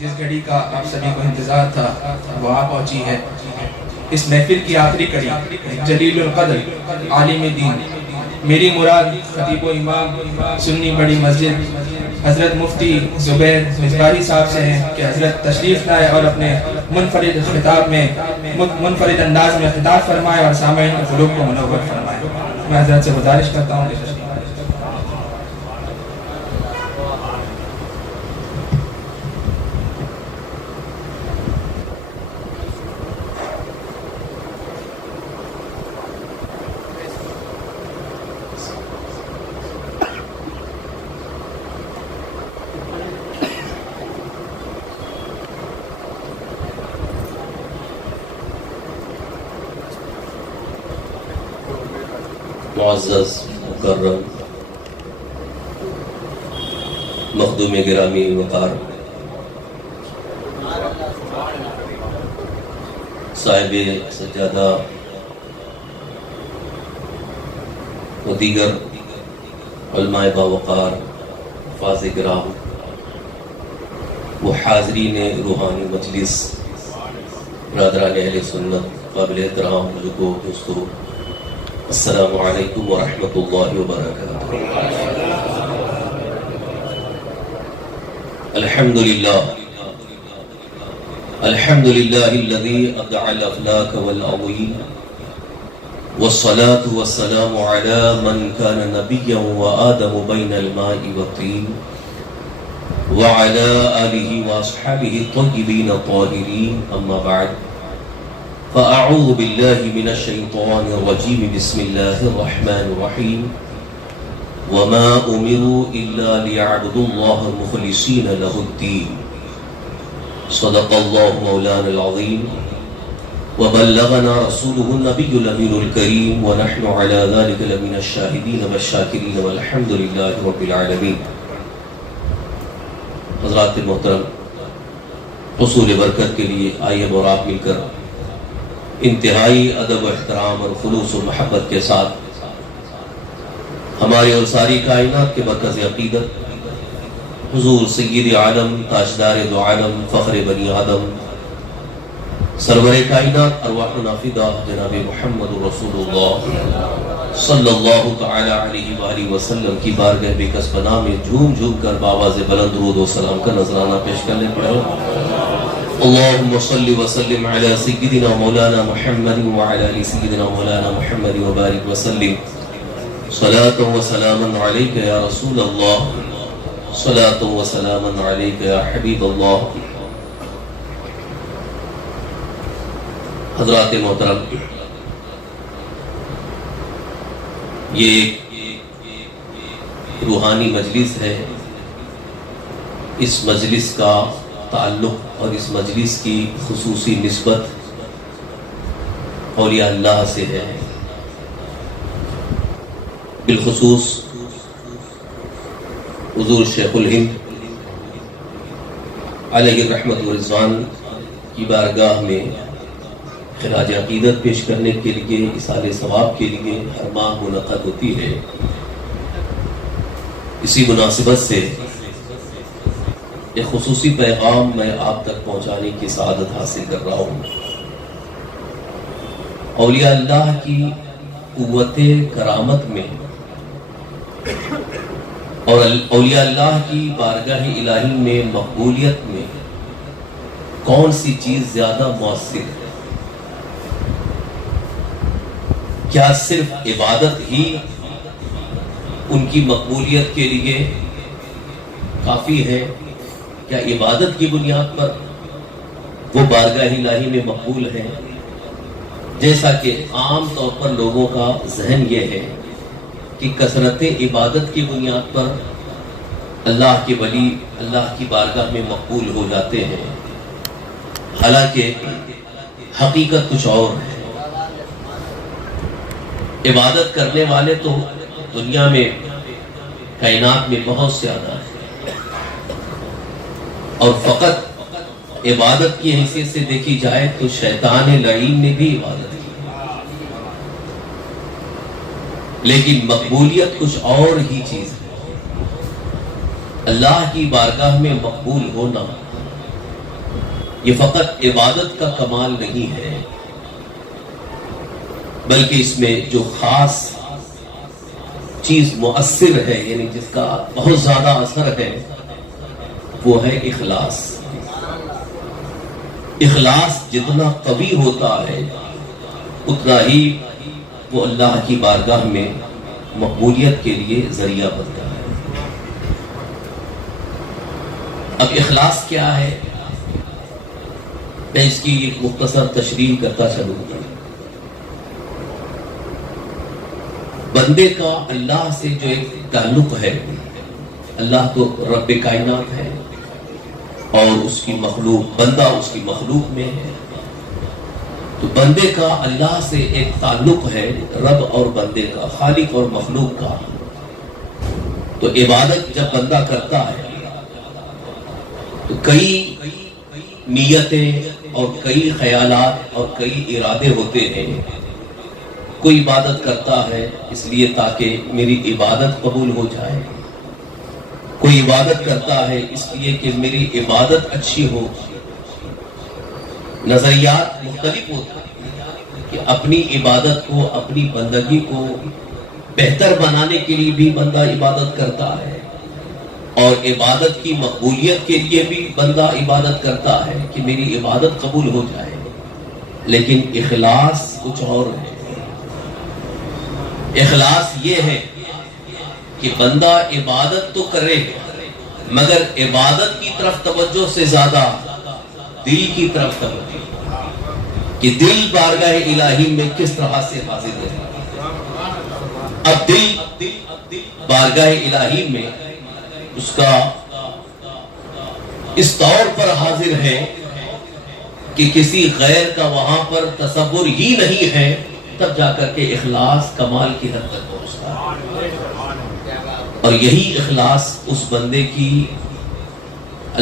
جس گھڑی کا آپ سبھی کو انتظار تھا وہ آ پہنچی ہے۔ اس محفل کی آخری کڑی جلیل القدر عالم دین، میری مراد خطیب و امام سنی بڑی مسجد حضرت مفتی زبیر مصباحی صاحب سے ہیں کہ حضرت تشریف لائے اور اپنے منفرد خطاب میں منفرد انداز میں خطاب فرمائے اور سامعین کے قلوب کو منور فرمائے۔ میں حضرت سے گزارش کرتا ہوں کہ تشریف لائے۔ معزز مکرم مخدوم گرامی وقار، صاحب سجادہ و دیگر علماء باوقار، فاضل کرام و حاضرین روحانی مجلس، برادران اہل سنت، قابل احترام بزرگوں، دوستوں، السلام علیکم ورحمۃ اللہ وبرکاتہ۔ الحمدللہ الحمدللہ الذی ابدع الافلاک والعوین، والصلاة والسلام علی من کان نبیا وآدم بین الماء والطین، وعلی آلہ واصحابہ الطیبین الطاہرین، اما بعد فأعوذ بالله من الشيطان الرجيم بسم الله الرحمن الرحيم وما أمروا إلا ليعبدوا الله مخلصين له الدين صدق الله مولانا العظيم وبلغنا رسوله النبي الأمين الكريم ونحن على ذلك لمن الشاهدين والشاكرين والحمد لله رب العالمين۔ حضرات محترم، حصول برکت کے لیے آئیے اور آپ مل کر انتہائی ادب و احترام اور خلوص و محبت کے ساتھ ہماری اور ساری کائنات کے مرکز عقیدت حضور سید عالم، تاجدار دو عالم، فخر بنی آدم، سرور کائنات ارواحنا فدا جناب محمد رسول اللہ صلی اللہ تعالی علیہ وآلہ وسلم کی بارگاہ بے کس پناہ میں جھوم جھوم کر بآواز بلند درود و سلام کا نذرانہ پیش کرنے پڑے۔ اللہم صلی وسلم علی سیدنا مولانا محمد وعلی آل سیدنا مولانا محمد وبارک وسلم، صلاة و سلاما علیک یا رسول اللہ، صلاة و سلاما علیک یا حبیب اللہ۔ حضرات محترم، یہ ایک روحانی مجلس ہے۔ اس مجلس کا تعلق اور اس مجلس کی خصوصی نسبت اولیاء اللہ سے ہے، بالخصوص حضور شیخ الہند علیہ الرحمت والرضوان کی بارگاہ میں خراج عقیدت پیش کرنے کے لیے، اصالِ ثواب کے لیے ہر ماہ منعقد ہوتی ہے۔ اسی مناسبت سے ایک خصوصی پیغام میں آپ تک پہنچانے کی سعادت حاصل کر رہا ہوں۔ اولیاء اللہ کی قوت کرامت میں اور اولیاء اللہ کی بارگاہ الہی میں مقبولیت میں کون سی چیز زیادہ مؤثر ہے؟ کیا صرف عبادت ہی ان کی مقبولیت کے لیے کافی ہے؟ کیا عبادت کی بنیاد پر وہ بارگاہ الہی میں مقبول ہے؟ جیسا کہ عام طور پر لوگوں کا ذہن یہ ہے کہ کثرت عبادت کی بنیاد پر اللہ کے ولی اللہ کی بارگاہ میں مقبول ہو جاتے ہیں، حالانکہ حقیقت کچھ اور ہے۔ عبادت کرنے والے تو دنیا میں کائنات میں بہت زیادہ ہیں، اور فقط عبادت کی حیثیت سے دیکھی جائے تو شیطان لعین نے بھی عبادت کی، لیکن مقبولیت کچھ اور ہی چیز ہے۔ اللہ کی بارگاہ میں مقبول ہونا یہ فقط عبادت کا کمال نہیں ہے، بلکہ اس میں جو خاص چیز مؤثر ہے، یعنی جس کا بہت زیادہ اثر ہے، وہ ہے اخلاص۔ اخلاص جتنا قوی ہوتا ہے اتنا ہی وہ اللہ کی بارگاہ میں مقبولیت کے لیے ذریعہ بنتا ہے۔ اب اخلاص کیا ہے، میں اس کی ایک مختصر تشریح کرتا چلوں گا۔ بندے کا اللہ سے جو ایک تعلق ہے، اللہ تو رب کائنات ہے اور اس کی مخلوق، بندہ اس کی مخلوق میں ہے، تو بندے کا اللہ سے ایک تعلق ہے، رب اور بندے کا، خالق اور مخلوق کا۔ تو عبادت جب بندہ کرتا ہے تو کئی نیتیں اور کئی خیالات اور کئی ارادے ہوتے ہیں۔ کوئی عبادت کرتا ہے اس لیے تاکہ میری عبادت قبول ہو جائے، کوئی عبادت کرتا ہے اس لیے کہ میری عبادت اچھی ہو۔ نظریات مختلف ہوتے ہیں کہ اپنی عبادت کو، اپنی بندگی کو بہتر بنانے کے لیے بھی بندہ عبادت کرتا ہے، اور عبادت کی مقبولیت کے لیے بھی بندہ عبادت کرتا ہے کہ میری عبادت قبول ہو جائے۔ لیکن اخلاص کچھ اور ہے۔ اخلاص یہ ہے کہ بندہ عبادت تو کرے مگر عبادت کی طرف توجہ سے زیادہ دل کی طرف توجہ، کہ دل بارگاہ الہی میں کس طرح سے حاضر ہے۔ اب دل بارگاہ الہی میں اس کا اس طور پر حاضر ہے کہ کسی غیر کا وہاں پر تصور ہی نہیں ہے، تب جا کر کے اخلاص کمال کی حد تک پہنچتا ہے۔ اور یہی اخلاص اس بندے کی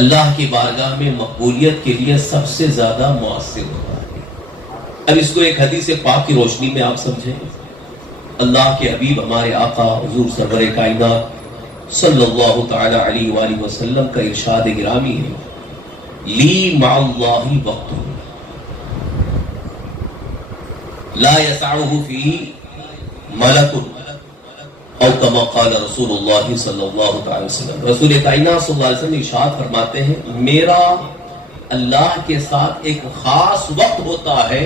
اللہ کی بارگاہ میں مقبولیت کے لیے سب سے زیادہ مؤثر ہوتا ہے۔ اب اس کو ایک حدیث پاک کی روشنی میں آپ سمجھیں۔ اللہ کے حبیب ہمارے آقا حضور سرور کائنات صلی اللہ تعالی علیہ وآلہ وسلم کا ارشاد گرامی ہے، لی مع اللہ وقت لا يسعه فيه ملک، او کما قال رسول اللہ صلی اللہ تعالی وسلم۔ رسول کائنات صلی اللہ علیہ وسلم ارشاد فرماتے ہیں، میرا اللہ کے ساتھ ایک خاص وقت ہوتا ہے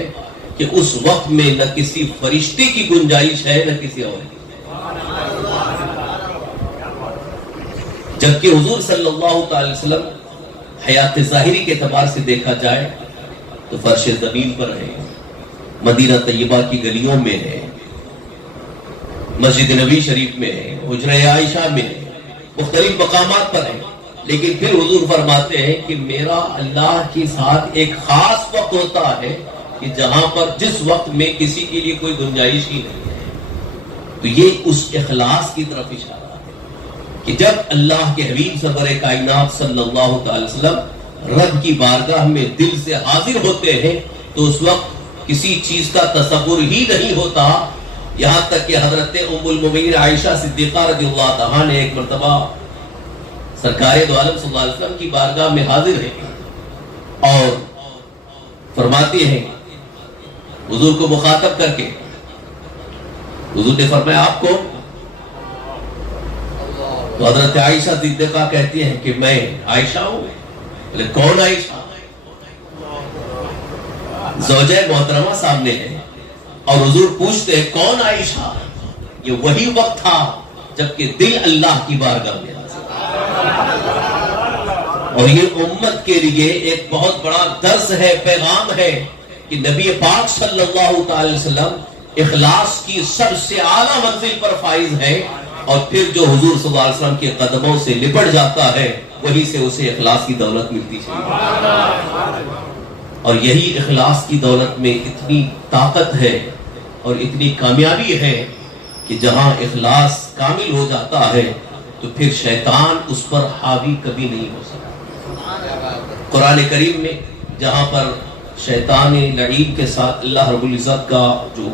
کہ اس وقت میں نہ کسی فرشتے کی گنجائش ہے نہ کسی اور کی، جبکہ حضور صلی اللہ تعالی وسلم حیات ظاہری کے اعتبار سے دیکھا جائے تو فرش زمین پر ہے، مدینہ طیبہ کی گلیوں میں ہے، مسجد نبی شریف میں ہے، حجرہ عائشہ میں ہے، مختلف مقامات پر ہے، لیکن پھر حضور فرماتے ہیں کہ میرا اللہ کے ساتھ ایک خاص وقت ہوتا ہے کہ جہاں پر جس وقت میں کسی کے لیے کوئی گنجائش ہی نہیں ہے۔ تو یہ اس اخلاص کی طرف اشارہ ہے کہ جب اللہ کے حبیب سرور کائنات صلی اللہ تعالی وسلم رب کی بارگاہ میں دل سے حاضر ہوتے ہیں تو اس وقت کسی چیز کا تصور ہی نہیں ہوتا، یہاں تک کہ حضرت ام المؤمنین عائشہ صدیقہ رضی اللہ عنہا نے ایک مرتبہ سرکار دو عالم صلی اللہ علیہ وسلم کی بارگاہ میں حاضر ہے اور فرماتے ہیں حضور کو مخاطب کر کے، حضور نے فرمایا آپ کو؟ تو حضرت عائشہ صدیقہ کہتی ہیں کہ میں عائشہ ہوں۔ بولے کون عائشہ؟ زوجہ محترمہ سامنے ہے اور حضور پوچھتے ہیں کون عائشہ؟ یہ وہی وقت تھا جبکہ دل اللہ کی بارگاہ میں اور یہ امت کے لیے ایک بہت بڑا درس ہے، پیغام ہے کہ نبی پاک صلی اللہ تعالی وسلم اخلاص کی سب سے اعلیٰ منزل پر فائز ہے، اور پھر جو حضور صلی اللہ علیہ وسلم کے قدموں سے لپٹ جاتا ہے وہی سے اسے اخلاص کی دولت ملتی ہے۔ اور یہی اخلاص کی دولت میں اتنی طاقت ہے اور اتنی کامیابی ہے کہ جہاں اخلاص کامل ہو جاتا ہے تو پھر شیطان اس پر حاوی کبھی نہیں ہو سکتا۔ قرآن کریم میں جہاں پر شیطان لعین کے ساتھ اللہ رب العزت کا جو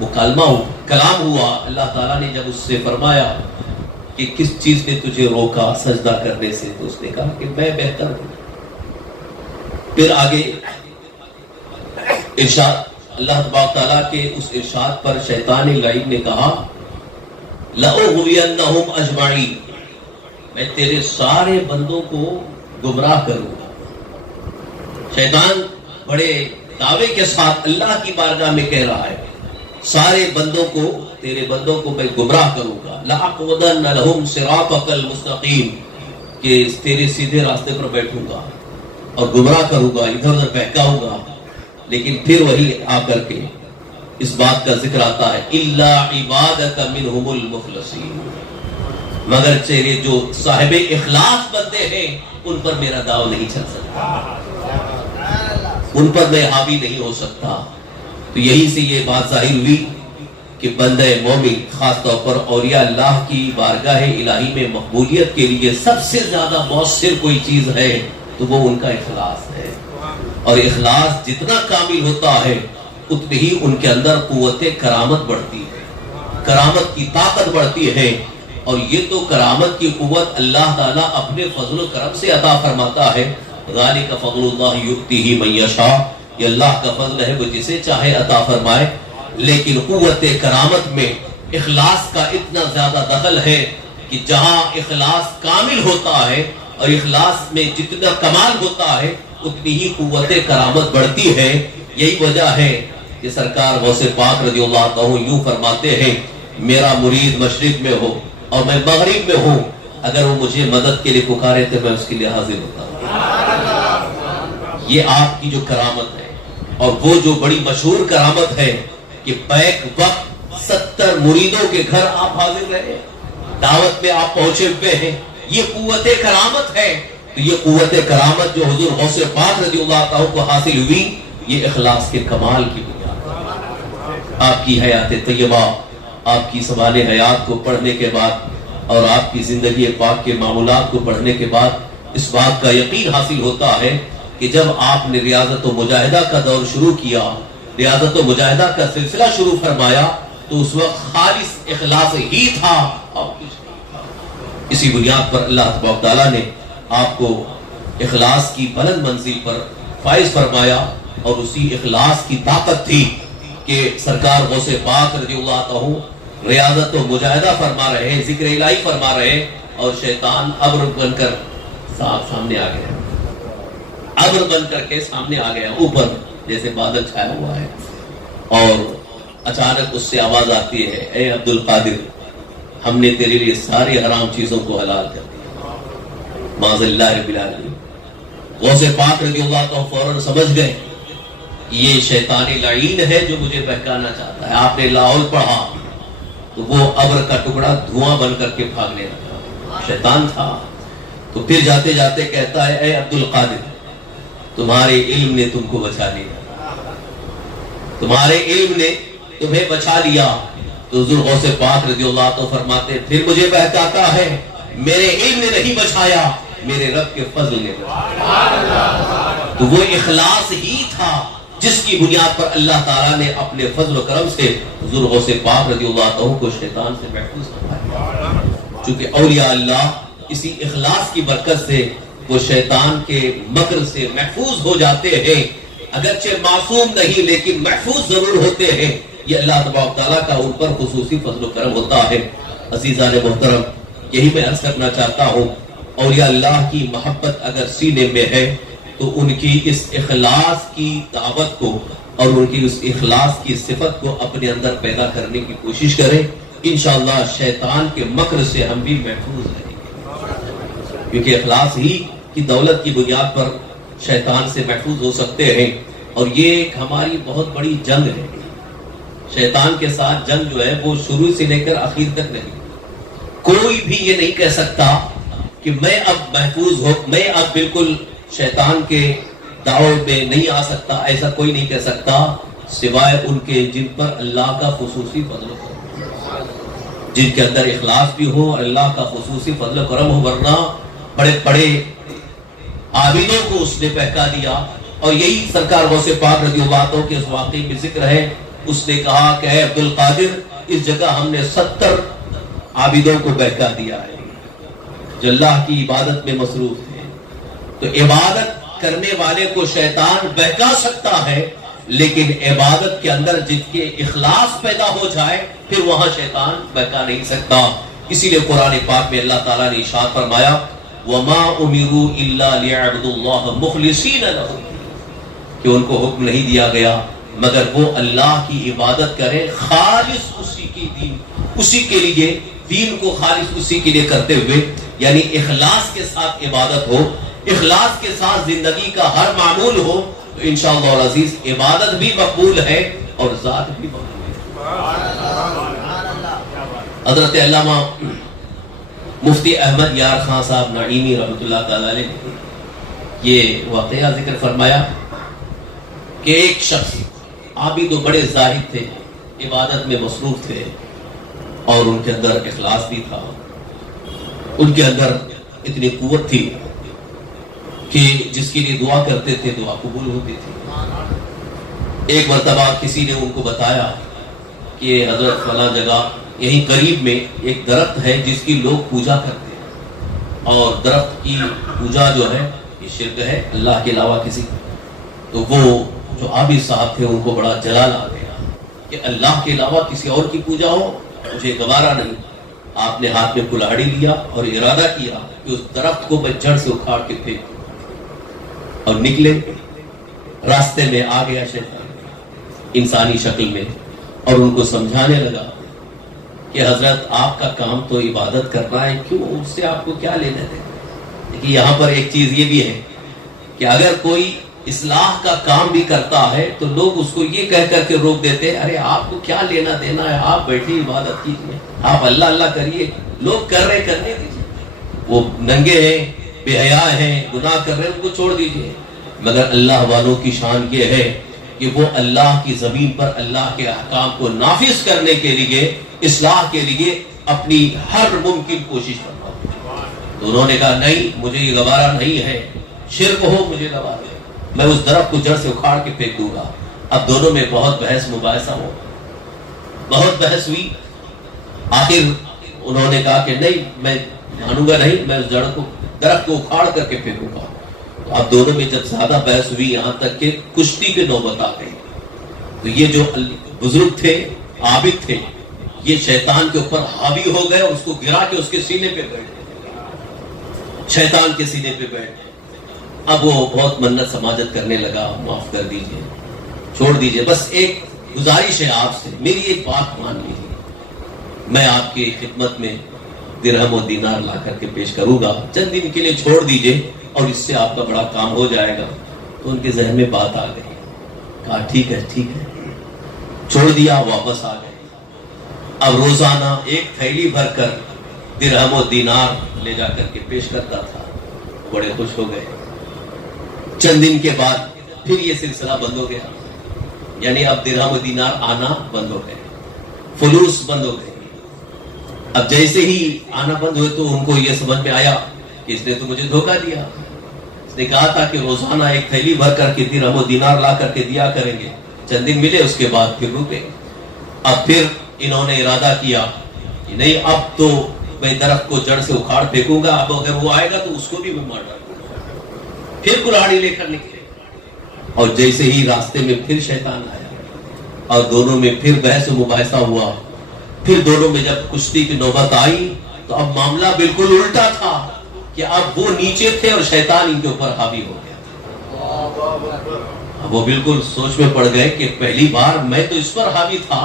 مکالمہ کلام ہوا، اللہ تعالیٰ نے جب اس سے فرمایا کہ کس چیز نے تجھے روکا سجدہ کرنے سے، تو اس نے کہا کہ میں بہتر ہوں، پھر آگے ارشاد اللہ تبارک تعالیٰ کے اس ارشاد پر شیطان لعین نے کہا لَأُغْوِيَنَّهُمْ أَجْمَعِينَ، میں تیرے سارے بندوں کو گمراہ کروں گا۔ شیطان بڑے دعوے کے ساتھ اللہ کی بارگاہ میں کہہ رہا ہے سارے بندوں کو، تیرے بندوں کو میں گمراہ کروں گا۔ لَأَقْعُدَنَّ لَهُمْ صِرَاطَكَ الْمُسْتَقِيمَ، کہ تیرے سیدھے راستے پر بیٹھوں گا اور گمراہ کروں گا، ادھر ادھر بہکاؤں گا۔ لیکن پھر وہی آ کر کے اس بات کا ذکر آتا ہے إِلَّا عِبَادَكَ مِنْهُمُ الْمُخْلَصِينَ، مگر تیرے جو صاحب اخلاص بندے ہیں ان پر میرا داؤ نہیں چل سکتا، ان پر میں حاوی نہیں ہو سکتا۔ تو یہی سے یہ بات ظاہر ہوئی کہ بندہ مومن خاص طور پر اولیاء اللہ کی بارگاہ الہی میں مقبولیت کے لیے سب سے زیادہ مؤثر کوئی چیز ہے تو وہ ان کا اخلاص ہے، اور اخلاص جتنا کامل ہوتا ہے اتنی ہی ان کے اندر قوت کرامت بڑھتی ہے، کرامت کی طاقت بڑھتی ہے۔ اور یہ تو کرامت کی قوت اللہ تعالیٰ اپنے فضل و کرم سے عطا فرماتا ہے، ذالک فضل اللہ یؤتیہ من یشاء، یہ اللہ کا فضل ہے وہ جسے چاہے عطا فرمائے۔ لیکن قوت کرامت میں اخلاص کا اتنا زیادہ دخل ہے کہ جہاں اخلاص کامل ہوتا ہے اور اخلاص میں جتنا کمال ہوتا ہے اتنی ہی قوت کرامت بڑھتی ہے۔ یہی وجہ ہے کہ سرکار غوث پاک رضی اللہ عنہ یوں فرماتے ہیں میرا مرید مشرق میں ہو اور میں مغرب میں ہوں، اگر وہ مجھے مدد کے لیے پکارے تو میں اس کے لیے حاضر ہوتا ہوں۔ یہ آپ کی جو کرامت ہے، اور وہ جو بڑی مشہور کرامت ہے کہ بیک وقت 70 مریدوں کے گھر آپ حاضر رہے، دعوت میں آپ پہنچے ہوئے ہیں، یہ قوت کرامت ہے۔ تو یہ قوت کرامت جو حضور غوث پاک رضی اللہ عنہ کو حاصل ہوئی، یہ اخلاص کے کمال کی بنیاد۔ آپ کی حیات طیبہ، آپ کی سوال حیات کو پڑھنے کے بعد اور آپ کی زندگی پاک کے معمولات کو پڑھنے کے بعد اس بات کا یقین حاصل ہوتا ہے کہ جب آپ نے ریاضت و مجاہدہ کا دور شروع کیا، ریاضت و مجاہدہ کا سلسلہ شروع فرمایا، تو اس وقت خالص اخلاص ہی تھا اور کچھ نہیں تھا۔ اسی بنیاد پر اللہ تبارک تعالیٰ نے آپ کو اخلاص کی بلند منزل پر فائز فرمایا، اور اسی اخلاص کی طاقت تھی کہ سرکار غوث پاک رضی اللہ عنہ ریاضت و مجاہدہ فرما رہے ہیں، ذکر الہی فرما رہے ہیں، اور شیطان ابر بن کر سامنے آ گیا، ابر بن کر کے سامنے آ گیا، اوپر جیسے بادل چھایا ہوا ہے، اور اچانک اس سے آواز آتی ہے اے عبد القادر، ہم نے تیرے لیے ساری حرام چیزوں کو حلال کر دیا، معاذ اللہ رب العالمین۔ غوث پاک رضی اللہ عنہ فوراً سمجھ گئے یہ شیطان لعین ہے جو مجھے بہکانا چاہتا ہے۔ آپ نے لاحول پڑھا تو وہ ابر کا ٹکڑا دھواں بن کر کے بھاگنے لگا، شیطان تھا۔ تو پھر جاتے جاتے کہتا ہے اے عبد القادر، تمہارے علم نے تم کو بچا لیا، تمہارے علم نے تمہیں بچا لیا۔ تو حضور غوث پاک رضی اللہ عنہ فرماتے پھر مجھے بہکاتا ہے، میرے علم نے نہیں بچایا، میرے رب کے فضل نے بچایا۔ تو وہ اخلاص ہی تھا جس کی بنیاد پر اللہ تعالیٰ نے اپنے فضل و کرم سے حضور غوث پاک رضی اللہ عنہ کو شیطان سے محفوظ فرمایا۔ چونکہ اولیاء اللہ اسی اخلاص کی برکت سے وہ شیطان کے مکر سے محفوظ ہو جاتے ہیں، اگرچہ معصوم نہیں لیکن محفوظ ضرور ہوتے ہیں۔ یہ اللہ تبارک تعالیٰ کا ان پر خصوصی فضل و کرم ہوتا ہے۔ عزیزان محترم، یہی میں عرض کرنا چاہتا ہوں، اولیاء اللہ کی محبت اگر سینے میں ہے تو ان کی اس اخلاص کی دعوت کو اور ان کی اس اخلاص کی صفت کو اپنے اندر پیدا کرنے کی کوشش کریں، انشاءاللہ شیطان کے مکر سے ہم بھی محفوظ رہیں گے، کیونکہ اخلاص ہی کی دولت کی بنیاد پر شیطان سے محفوظ ہو سکتے ہیں۔ اور یہ ایک ہماری بہت بڑی جنگ ہے، شیطان کے ساتھ جنگ جو ہے وہ شروع سے لے کر آخر تک نہیں۔ کوئی بھی یہ نہیں کہہ سکتا کہ میں اب محفوظ ہوں، میں اب بالکل شیطان کے دعوے میں نہیں آ سکتا، ایسا کوئی نہیں کہہ سکتا سوائے ان کے جن پر اللہ کا خصوصی فضل و کرم، جن کے اندر اخلاص بھی ہو، اللہ کا خصوصی فضل و کرم ہو، ورنہ بڑے بڑے عابدوں کو اس نے بہکا دیا۔ اور یہی سرکار غوث پاک رضی اللہ عنہ کے اس واقعے میں ذکر ہے، اس نے کہا کہ اے عبد القادر، اس جگہ ہم نے 70 عابدوں کو بہکا دیا ہے جو اللہ کی عبادت میں مصروف ہیں۔ تو عبادت کرنے والے کو شیطان بہکا سکتا ہے، لیکن عبادت کے اندر جس کے اخلاص پیدا ہو جائے پھر وہاں شیطان بہکا نہیں سکتا۔ اسی لیے قرآن پاک میں اللہ تعالیٰ نے ارشاد فرمایا وَمَا أُمِرُوا إِلَّا لِيَعْبُدُوا اللَّهَ مُخْلِصِينَ لَهُ، کہ ان کو حکم نہیں دیا گیا مگر وہ اللہ کی عبادت کرے خالص اسی کی دین، اسی کے لیے دین کو خالص اسی کے لیے کرتے ہوئے، یعنی اخلاص کے ساتھ عبادت ہو، اخلاص کے ساتھ زندگی کا ہر معمول ہو، تو انشاءاللہ العزیز عبادت بھی مقبول ہے اور ذات بھی مقبول ہے۔ حضرت علامہ مفتی احمد یار خان صاحب نعیمی رحمۃ اللہ تعالی علیہ یہ واقعہ ذکر فرمایا کہ ایک شخص عابد و بڑے زاہد تھے، عبادت میں مصروف تھے اور ان کے اندر اخلاص بھی تھا، ان کے اندر اتنی قوت تھی کہ جس کے لیے دعا کرتے تھے دعا قبول ہوتی تھی۔ ایک مرتبہ کسی نے ان کو بتایا کہ حضرت فلاں جگہ یہیں قریب میں ایک درخت ہے جس کی لوگ پوجا کرتے ہیں، اور درخت کی پوجا جو ہے یہ شرک ہے اللہ کے علاوہ کسی۔ تو وہ جو عابد صاحب تھے ان کو بڑا جلال آ گیا کہ اللہ کے علاوہ کسی اور کی پوجا ہو مجھے گوارا نہیں۔ آپ نے ہاتھ میں کلاڑی لیا اور ارادہ کیا کہ اس درخت کو میں جڑ سے اکھاڑ کے پھینکوں، اور نکلے۔ راستے میں آ گیا شیطان انسانی شکل میں اور ان کو سمجھانے لگا کہ حضرت آپ کا کام تو عبادت کرنا ہے، کیوں اس سے آپ کو کیا لینا ہے؟ لیکن یہاں پر ایک چیز یہ بھی ہے کہ اگر کوئی اصلاح کا کام بھی کرتا ہے تو لوگ اس کو یہ کہہ کر کے روک دیتے ہیں ارے آپ کو کیا لینا دینا ہے، آپ بیٹھیے عبادت کیجیے، آپ اللہ اللہ کریے، لوگ کر رہے کرنے دیجیے، وہ ننگے ہیں، بے حیا ہیں، گناہ کر رہے ہیں، ان کو چھوڑ دیجیے۔ مگر اللہ والوں کی شان یہ ہے کہ وہ اللہ کی زمین پر اللہ کے احکام کو نافذ کرنے کے لیے، اصلاح کے لیے اپنی ہر ممکن کوشش کرتا ہوں۔ تو انہوں نے کہا نہیں مجھے یہ گوارا نہیں ہے، شرک ہو مجھے گوارا ہے، میں اس درخت کو جڑ سے اکھاڑ کے پھینک دوں گا۔ اب دونوں میں بہت بحث مباحثہ ہو، بہت بحث ہوئی، آخر انہوں نے کہا کہ نہیں میں مانوں گا نہیں، میں اس جڑ کو درخت کو اکھاڑ کر کے پھینکوں گا۔ اب دونوں میں جب زیادہ بحث ہوئی یہاں تک کہ کشتی کے نوبت آ گئی، تو یہ جو بزرگ تھے عابد تھے یہ شیطان کے اوپر حاوی ہو گئے اور اس کو گرا کے اس کے سینے پہ بیٹھ گئے، شیطان کے سینے پہ بیٹھ گئے۔ اب وہ بہت منت سماجت کرنے لگا، معاف کر دیجئے، چھوڑ دیجئے، بس ایک گزارش ہے آپ سے، میری ایک بات مان لیجیے، میں آپ کی خدمت میں درہم و دینار لا کر کے پیش کروں گا، چند دن کے لیے چھوڑ دیجئے اور اس سے آپ کا بڑا کام ہو جائے گا۔ تو ان کے ذہن میں بات آ گئی، کہا ٹھیک ہے چھوڑ دیا، واپس آ گئے۔ اب روزانہ ایک تھیلی بھر کر درہم و دینار لے جا کر کے پیش کرتا تھا، بڑے خوش ہو گئے۔ چند دن کے بعد پھر یہ سلسلہ بند ہو گیا، یعنی اب درہم و دینار آنا بند ہو گئے، فلوس بند ہو گئے۔ اب جیسے ہی آنا بند ہوئے تو ان کو یہ سمجھ میں آیا کہ اس نے تو مجھے دھوکہ دیا، اس نے کہا تھا کہ روزانہ ایک تھیلی بھر کر کے درہم و دینار لا کر کے دیا کریں گے، چند دن ملے اس کے بعد پھر رکے۔ اب پھر انہوں نے ارادہ کیا کہ نہیں اب تو میں درخت کو جڑ سے اکھاڑ پھینکوں گا، اب اگر وہ آئے گا تو اس کو بھی میں مار ڈالوں گا۔ پھر کلاڑی لے کر نکلے اور جیسے ہی راستے میں پھر شیطان آیا اور دونوں میں پھر بحث و مباحثہ ہوا۔ پھر دونوں میں جب کشتی کی نوبت آئی تو اب معاملہ بالکل الٹا تھا کہ اب وہ نیچے تھے اور شیطان ان کے اوپر حاوی ہو گیا۔ اب وہ بالکل سوچ میں پڑ گئے کہ پہلی بار میں تو اس پر حاوی تھا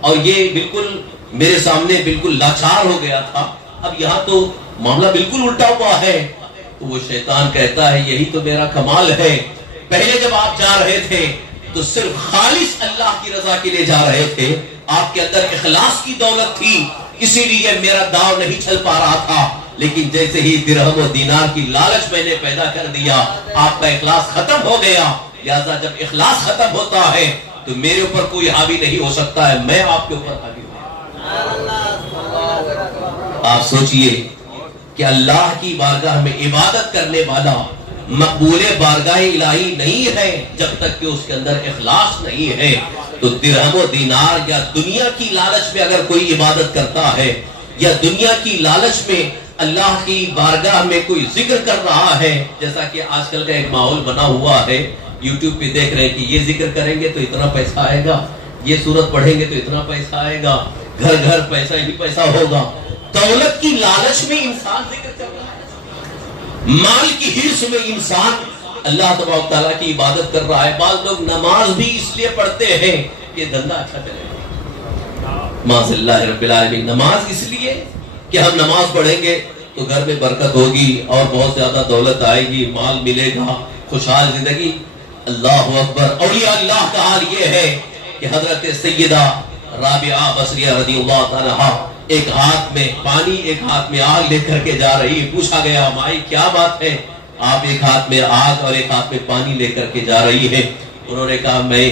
اور یہ بالکل میرے سامنے بالکل لاچار ہو گیا تھا، اب یہاں تو معاملہ بالکل الٹا ہوا ہے۔ تو وہ شیطان کہتا ہے یہی تو میرا کمال ہے، پہلے جب آپ جا رہے تھے تو صرف خالص اللہ کی رضا کے لیے جا رہے تھے، آپ کے اندر اخلاص کی دولت تھی، اسی لیے میرا داؤ نہیں چل پا رہا تھا، لیکن جیسے ہی درہم و دینار کی لالچ میں نے پیدا کر دیا آپ کا اخلاص ختم ہو گیا۔ لہذا جب اخلاص ختم ہوتا ہے تو میرے اوپر کوئی حاوی نہیں ہو سکتا ہے، میں آپ کے اوپر حاوی ہوں۔ آپ سوچئے کہ اللہ کی بارگاہ میں عبادت کرنے والا مقبول بارگاہ الہی نہیں ہے جب تک کہ اس کے اندر اخلاص نہیں ہے۔ تو درہم و دینار یا دنیا کی لالچ میں اگر کوئی عبادت کرتا ہے یا دنیا کی لالچ میں اللہ کی بارگاہ میں کوئی ذکر کر رہا ہے، جیسا کہ آج کل کا ایک ماحول بنا ہوا ہے، یوٹیوب پہ دیکھ رہے ہیں کہ یہ ذکر کریں گے تو اتنا پیسہ آئے گا، یہ سورت پڑھیں گے تو اتنا پیسہ آئے گا، گھر گھر پیسہ ہی پیسہ ہوگا۔ دولت کی لالچ میں انسان ذکر کر رہا ہے، مال کی حرص میں انسان اللہ تبارک تعالیٰ کی عبادت کر رہا ہے۔ بعض لوگ نماز بھی اس لیے پڑھتے ہیں کہ دھندا اچھا چلے گا، معاذ اللہ رب العالمین، نماز اس لیے کہ ہم نماز پڑھیں گے تو گھر میں برکت ہوگی اور بہت زیادہ دولت آئے گی، مال ملے گا، خوشحال زندگی۔ اللہ اکبر۔ اولیاء اللہ کا حال یہ ہے کہ حضرت سیدہ رابعہ بصریہ رضی اللہ تعالیٰ عنہا ایک ہاتھ میں پانی ایک ہاتھ میں آگ لے کر کے جا رہی، پوچھا گیا مائی کیا بات ہے، آپ ایک ہاتھ میں آگ اور ایک ہاتھ میں پانی لے کر کے جا رہی ہے؟ انہوں نے کہا میں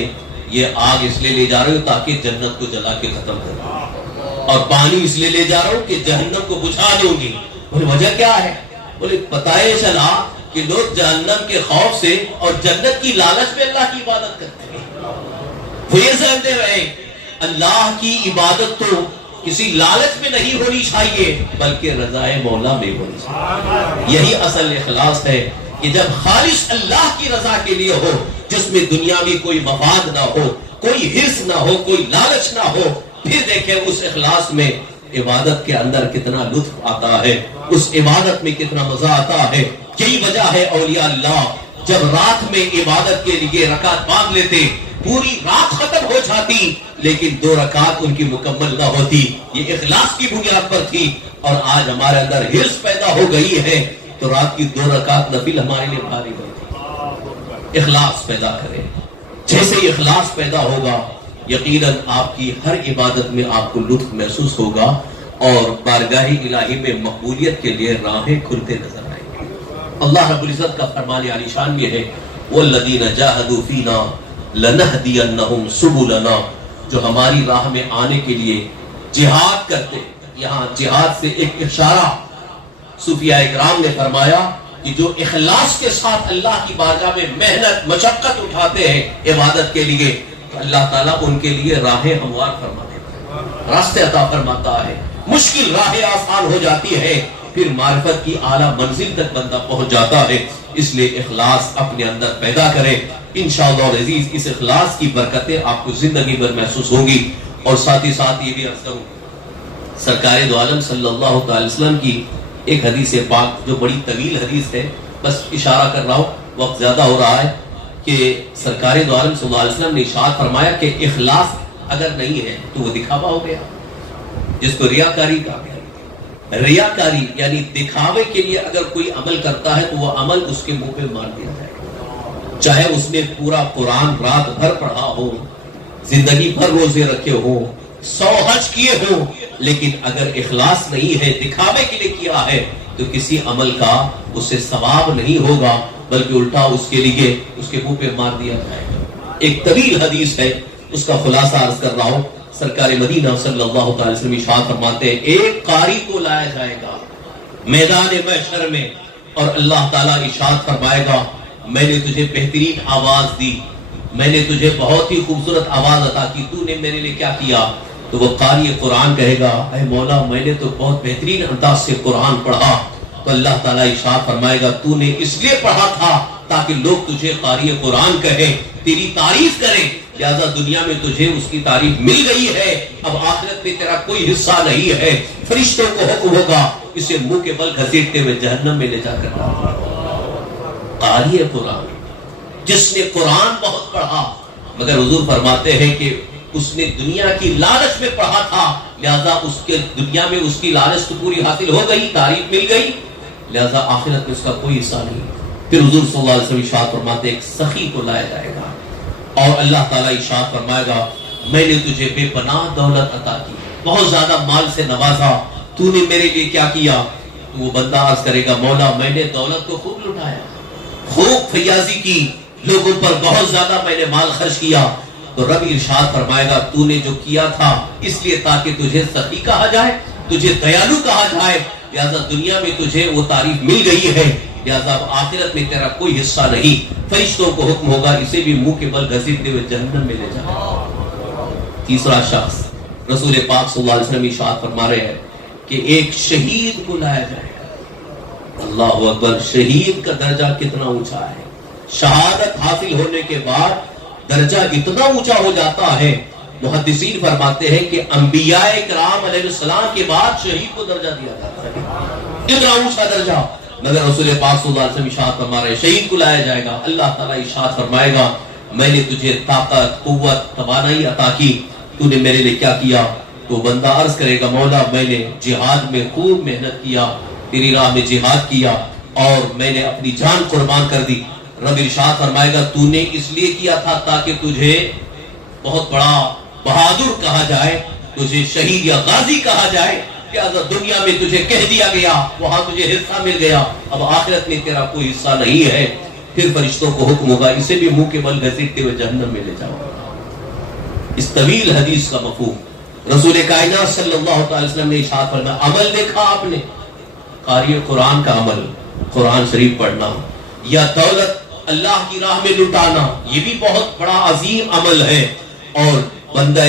یہ آگ اس لیے لے جا رہی ہوں تاکہ جنت کو جلا کے ختم کروں، اور پانی اس لیے لے جا رہا ہوں کہ جہنم کو بجھا دوں گی۔ بولے وجہ کیا ہے؟ بولے پتہ چلا کہ لوگ جہنم کے خوف سے اور جنت کی لالچ میں اللہ کی عبادت کرتے ہیں۔ وہ یہ سمجھتے رہے اللہ کی عبادت تو کسی لالچ میں نہیں ہونی چاہیے بلکہ رضائے مولا میں ہونی چاہیے۔ یہی اصل اخلاص ہے کہ جب خالص اللہ کی رضا کے لیے ہو، جس میں دنیاوی کوئی مفاد نہ ہو، کوئی حرص نہ ہو، کوئی لالچ نہ ہو، پھر دیکھیں اس اخلاص میں عبادت کے اندر کتنا لطف آتا ہے، اس عبادت میں کتنا مزہ آتا ہے۔ یہی وجہ ہے اولیاء اللہ جب رات میں عبادت کے لیے رکعت باندھ لیتے، پوری رات ختم ہو جاتی لیکن 2 رکعت ان کی مکمل نہ ہوتی، یہ اخلاص کی بنیاد پر تھی۔ اور آج ہمارے اندر حرص پیدا ہو گئی ہے تو رات کی 2 رکعت نفل ہمارے لیے بھاری ہوتی۔ اخلاص پیدا کریں، جیسے ہی اخلاص پیدا ہوگا یقیناً آپ کی ہر عبادت میں آپ کو لطف محسوس ہوگا اور بارگاہ الہی میں مقبولیت کے لیے راہیں کھلتے نظر آئیں گے۔ اللہ رب العزت کا فرمان عالی شان یہ ہے والذین جاہدوا فینا لنہدینہم سبلنا، جو ہماری راہ میں آنے کے لیے جہاد کرتے ہیں۔ یہاں جہاد سے ایک اشارہ صوفیاء اکرام نے فرمایا کہ جو اخلاص کے ساتھ اللہ کی بارگاہ میں محنت مشقت اٹھاتے ہیں عبادت کے لیے، اللہ تعالیٰ ان کے لیے راہیں ہموار فرما دیتا ہے، راستے عطا فرماتا ہے، مشکل راہیں آسان ہو جاتی ہے، پھر معرفت کی اعلیٰ منزل تک بندہ پہنچ جاتا ہے۔ اس لیے اخلاص اپنے اندر پیدا کرے، انشاءاللہ العزیز اس اخلاص کی برکتیں آپ کو زندگی بھر محسوس ہوں گی۔ اور ساتھ ہی ساتھ یہ بھی عرض کروں، سرکار دو عالم صلی اللہ تعالی وسلم کی ایک حدیث پاک جو بڑی طویل حدیث ہے، بس اشارہ کر رہا ہوں، وقت زیادہ ہو رہا ہے، کہ سرکار دو عالم صلی اللہ علیہ وسلم نے ارشاد فرمایا کہ اخلاص اگر نہیں ہے تو وہ دکھاوا ہو گیا، جس کو ریاکاری کہا گیا۔ ریاکاری یعنی دکھاوے کے لیے اگر کوئی عمل کرتا ہے تو وہ عمل اس کے منہ پہ مار دیا جائے گا، چاہے اس نے پورا قرآن رات بھر پڑھا ہو، زندگی بھر روزے رکھے ہو، 100 حج کیے ہو، لیکن اگر اخلاص نہیں ہے، دکھاوے کے لیے کیا ہے، تو کسی عمل کا اس سے ثواب نہیں ہوگا بلکہ الٹا اس کے لیے اس کے منہ پہ مار دیا جائے گا۔ ایک طویل حدیث ہے، اس کا خلاصہ عرض کر رہا ہوں۔ سرکار مدینہ صلی اللہ تعالی وسلم ارشاد فرماتے ہیں ایک قاری کو لایا جائے گا میدان محشر میں، اور اللہ تعالیٰ ارشاد فرمائے گا میں نے تجھے بہترین آواز دی، میں نے تجھے بہت ہی خوبصورت آواز عطا کی، تو نے میرے لیے کیا کیا؟ تو وہ قاری قرآن کہے گا اے مولا میں نے تو بہت بہترین انداز سے قرآن پڑھا۔ تو اللہ تعالیٰ ارشاد فرمائے گا تو نے اس لیے پڑھا تھا تاکہ لوگ تجھے قاری قرآن کہیں، تیری تعریف کریں، لہذا دنیا میں تجھے اس کی تعریف مل گئی ہے، اب آخرت میں تیرا کوئی حصہ نہیں ہے۔ فرشتوں کو حکم ہوگا اسے منہ کے بل گھسیٹتے ہوئے جہنم میں لے جا کر قاری قرآن، جس نے قرآن بہت پڑھا، مگر حضور فرماتے ہیں کہ اس نے دنیا کی لالچ میں پڑھا تھا، لہذا اس کے دنیا میں اس کی لالچ تو پوری حاصل ہو گئی، تعریف مل گئی، لہذا آخرت میں اس کا کوئی حصہ نہیں۔ پھر حضور صلی اللہ علیہ وسلم ارشاد فرماتے ایک سخی کو لایا جائے گا اور اللہ تعالیٰ ارشاد فرمائے گا میں نے تجھے بے پناہ دولت عطا کی، بہت زیادہ مال سے نوازا، تو نے میرے لیے کیا کیا؟ تو وہ بندہ عرض کرے گا مولا میں نے دولت کو خوب لٹایا، خوب فیاضی کی، لوگوں پر بہت زیادہ میں نے مال خرچ کیا۔ تو رب ارشاد فرمائے گا تو نے جو کیا تھا اس لیے تاکہ تجھے سخی کہا جائے، تجھے دیالو کہا جائے، لہذا دنیا میں تجھے وہ تعریف مل گئی ہے، لہذا اب آخرت میں تیرا کوئی حصہ نہیں۔ فرشتوں کو حکم ہوگا اسے بھی منہ کے بل گھسیٹتے ہوئے جہنم میں لے جائے۔ تیسرا شخص رسول پاک صلی اللہ علیہ وسلم ارشاد فرما رہے ہیں کہ ایک شہید کو لایا جائے گا، اللہ اکبر، شہید کا درجہ کتنا اونچا ہے، شہادت حاصل ہونے کے بعد درجہ اتنا اونچا ہو جاتا ہے، محدثین فرماتے ہیں کہ انبیاء کرام علیہ السلام کے بعد شہید کو درجہ دیا جاتا ہے، اتنا اونچا درجہ۔ مگر رسول پاک صلی اللہ علیہ وسلم ارشاد فرما رہے ہیں شہید کو لایا جائے گا، اللہ تعالیٰ ارشاد فرمائے گا میں نے تجھے طاقت، قوت، توانائی عطا کی، تو نے میرے لیے کیا کیا؟ تو بندہ عرض کرے گا مولا میں نے جہاد میں خوب محنت کیا، تیری راہ میں جہاد کیا اور میں نے اپنی جان قربان کر دی۔ رب ارشاد فرمائے گا تو نے اس لیے کیا تھا تاکہ تجھے بہت بڑا بہادر کہا جائے، تجھے شہید یا غازی کہا جائے، کہ اگر دنیا میں تجھے کہہ دیا گیا وہاں تجھے حصہ مل گیا، اب آخرت میں تیرا کوئی حصہ نہیں ہے، پھر فرشتوں کو حکم ہوگا اسے بھی منہ کے بل گھسیٹتے ہوئے جہنم میں لے جاؤ۔ اس طویل حدیث کا مفہوم رسول کائنات صلی اللہ تعالی وسلم نے ارشاد فرمایا، عمل دیکھا آپ نے، قاری قرآن کا عمل، قرآن شریف پڑھنا، یا دولت اللہ کی راہ میں لٹانا، یہ بھی بہت بڑا عظیم عمل ہے، اور بندہ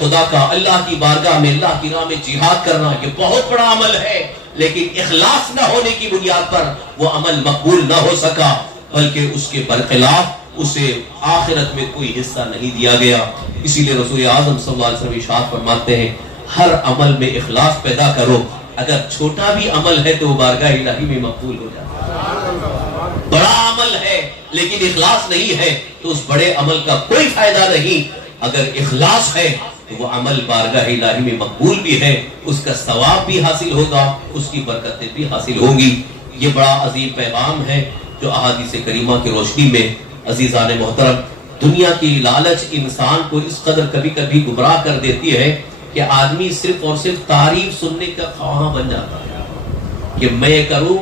خدا کا اللہ کی بارگاہ میں اللہ کی راہ میں جہاد کرنا یہ بہت بڑا عمل ہے، لیکن اخلاص نہ ہونے کی بنیاد پر وہ عمل مقبول نہ ہو سکا، بلکہ اس کے برخلاف اسے آخرت میں کوئی حصہ نہیں دیا گیا۔ اسی لیے رسول اعظم صلی اللہ علیہ وسلم ارشاد فرماتے ہیں ہر عمل میں اخلاص پیدا کرو، اگر چھوٹا بھی عمل ہے تو وہ بارگاہ الہی میں مقبول ہو جاتا ہے، بڑا عمل ہے لیکن اخلاص نہیں ہے تو اس بڑے عمل کا کوئی فائدہ نہیں، اگر اخلاص ہے تو وہ عمل بارگاہ الہی میں مقبول بھی ہے، اس کا ثواب بھی حاصل ہوگا، اس کی برکتیں بھی حاصل ہوں گی۔ یہ بڑا عظیم پیغام ہے جو احادیث کریمہ کی روشنی میں عزیزان محترم، دنیا کی لالچ انسان کو اس قدر کبھی کبھی گمراہ کر دیتی ہے کہ آدمی صرف اور صرف تعریف سننے کا خواہاں بن جاتا ہے کہ میں کروں،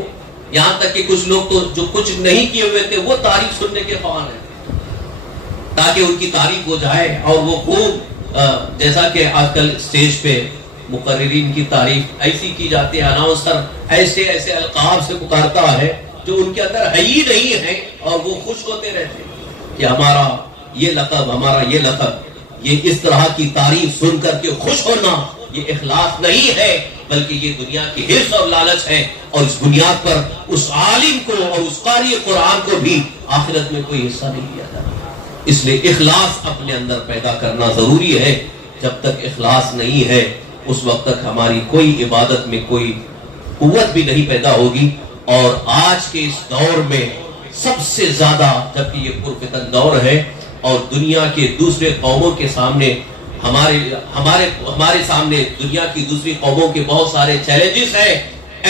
یہاں تک کہ کچھ لوگ تو جو کچھ نہیں کیے ہوئے تھے وہ تعریف سننے کے خواہاں رہتے تاکہ ان کی تعریف ہو جائے، اور وہ خوب جیسا کہ آج کل اسٹیج پہ مقررین کی تعریف ایسی کی جاتی ہے، اناؤنسر ایسے ایسے القاب سے پکارتا ہے جو ان کے اندر ہے ہی نہیں ہے، اور وہ خوش ہوتے رہتے ہیں کہ ہمارا یہ لقب، ہمارا یہ لقب۔ یہ اس طرح کی تعریف سن کر کے خوش ہونا یہ اخلاص نہیں ہے، بلکہ یہ دنیا کی حرص اور لالچ ہے، اور اس بنیاد پر اس عالم کو اور اس قاری قرآن کو بھی آخرت میں کوئی حصہ نہیں دیا جاتا۔ اس لیے اخلاص اپنے اندر پیدا کرنا ضروری ہے، جب تک اخلاص نہیں ہے اس وقت تک ہماری کوئی عبادت میں کوئی قوت بھی نہیں پیدا ہوگی۔ اور آج کے اس دور میں سب سے زیادہ، جبکہ یہ پرفتن دور ہے اور دنیا کے دوسرے قوموں کے سامنے ہمارے سامنے دنیا کی دوسری قوموں کے بہت سارے چیلنجز ہیں،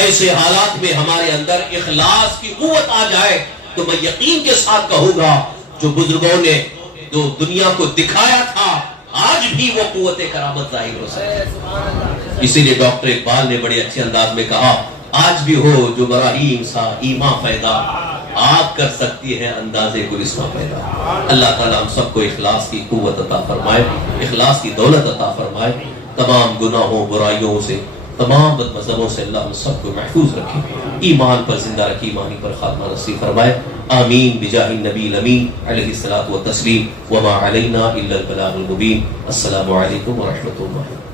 ایسے حالات میں ہمارے اندر اخلاص کی قوت آ جائے تو میں یقین کے ساتھ کہوں گا جو بزرگوں نے جو دنیا کو دکھایا تھا آج بھی وہ قوت کرامت ظاہر ہو سکے۔ اسی لیے ڈاکٹر اقبال نے بڑے اچھے انداز میں کہا آج بھی ہو جو براہیم سا ایمان پیدا، آپ کر سکتی ہے انداز گلستاں پیدا۔ اللہ تعالیٰ ہم سب کو اخلاص کی قوت عطا فرمائے، اخلاص کی دولت عطا فرمائے، تمام گناہوں برائیوں سے، تمام بد مذہبوں سے اللہ ہم سب کو محفوظ رکھے، ایمان پر زندہ رکھے، ایمانی پر خاتمہ نصیب فرمائے، آمین بجاہ النبی الامین علیہ الصلوۃ والتسلیم، وما علینا الا البلاغ المبین۔ السلام علیکم ورحمۃ اللہ۔